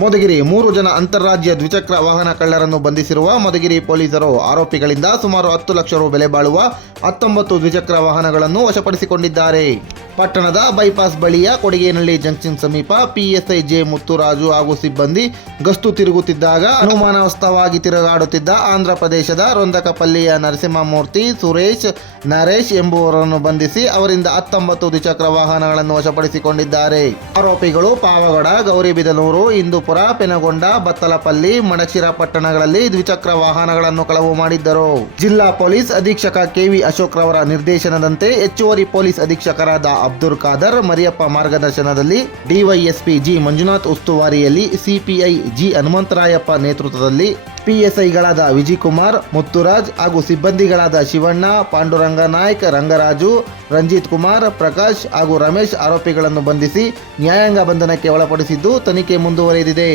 ಮಧುಗಿರಿ 3 ಜನ ಅಂತಾರಾಜ್ಯ ದ್ವಿಚಕ್ರ ವಾಹನ ಕಳ್ಳರನ್ನು ಬಂಧಿಸಿರುವ ಮಧುಗಿರಿ ಪೊಲೀಸರು ಆರೋಪಿಗಳಿಂದ ಸುಮಾರು 10 ಲಕ್ಷ ರು ಬೆಲೆ ಬಾಳುವ 19 ದ್ವಿಚಕ್ರ ವಾಹನಗಳನ್ನು ವಶಪಡಿಸಿಕೊಂಡಿದ್ದಾರೆ. ಪಟ್ಟಣದ ಬೈಪಾಸ್ ಬಳಿಯ ಕೊಡಿಗೇನಹಳ್ಳಿ ಜಂಕ್ಷನ್ ಸಮೀಪ ಪಿಎಸ್ಐ ಜೆ ಮುತ್ತುರಾಜು ಹಾಗೂ ಸಿಬ್ಬಂದಿ ಗಸ್ತು ತಿರುಗುತ್ತಿದ್ದಾಗ ಅನುಮಾನಾಸ್ಪದವಾಗಿ ತಿರುಗಾಡುತ್ತಿದ್ದ ಆಂಧ್ರ ಪ್ರದೇಶದ ರೊಂದಕಪಲ್ಲಿಯ ನರಸಿಂಹಮೂರ್ತಿ, ಸುರೇಶ್, ನರೇಶ್ ಎಂಬುವರನ್ನು ಬಂಧಿಸಿ ಅವರಿಂದ 19 ದ್ವಿಚಕ್ರ ವಾಹನಗಳನ್ನು ವಶಪಡಿಸಿಕೊಂಡಿದ್ದಾರೆ. ಆರೋಪಿಗಳು ಪಾವಗಡ, ಗೌರಿಬಿದನೂರು, ಇಂದುಪುರ, ಪೆನಗೊಂಡ, ಬತ್ತಲಪಲ್ಲಿ, ಮಡಚಿರ ಪಟ್ಟಣಗಳಲ್ಲಿ ದ್ವಿಚಕ್ರ ವಾಹನಗಳನ್ನು ಕಳವು ಮಾಡಿದ್ದರು. ಜಿಲ್ಲಾ ಪೊಲೀಸ್ ಅಧೀಕ್ಷಕ ಕೆವಿ ಅಶೋಕ್ ರವರ ನಿರ್ದೇಶನದಂತೆ ಹೆಚ್ಚುವರಿ ಪೊಲೀಸ್ ಅಧೀಕ್ಷಕರಾದ ಅಬ್ದುಲ್ ಖಾದರ್ ಮರಿಯಪ್ಪ ಮಾರ್ಗದರ್ಶನದಲ್ಲಿ ಡಿವೈಎಸ್ಪಿ ಜಿ ಮಂಜುನಾಥ್ ಉಸ್ತುವಾರಿಯಲ್ಲಿ ಸಿಪಿಐ ಜಿ ಹನುಮಂತರಾಯಪ್ಪ ನೇತೃತ್ವದಲ್ಲಿ ಪಿಎಸ್ಐಗಳಾದ ವಿಜಯಕುಮಾರ್, ಮುತ್ತುರಾಜ್ ಹಾಗೂ ಸಿಬ್ಬಂದಿಗಳಾದ ಶಿವಣ್ಣ, ಪಾಂಡುರಂಗ ನಾಯ್ಕ್, ರಂಗರಾಜು, ರಂಜಿತ್ ಕುಮಾರ್, ಪ್ರಕಾಶ್ ಹಾಗೂ ರಮೇಶ್ ಆರೋಪಿಗಳನ್ನು ಬಂಧಿಸಿ ನ್ಯಾಯಾಂಗ ಬಂಧನಕ್ಕೆ ಒಳಪಡಿಸಿದ್ದು ತನಿಖೆ ಮುಂದುವರೆದಿದೆ.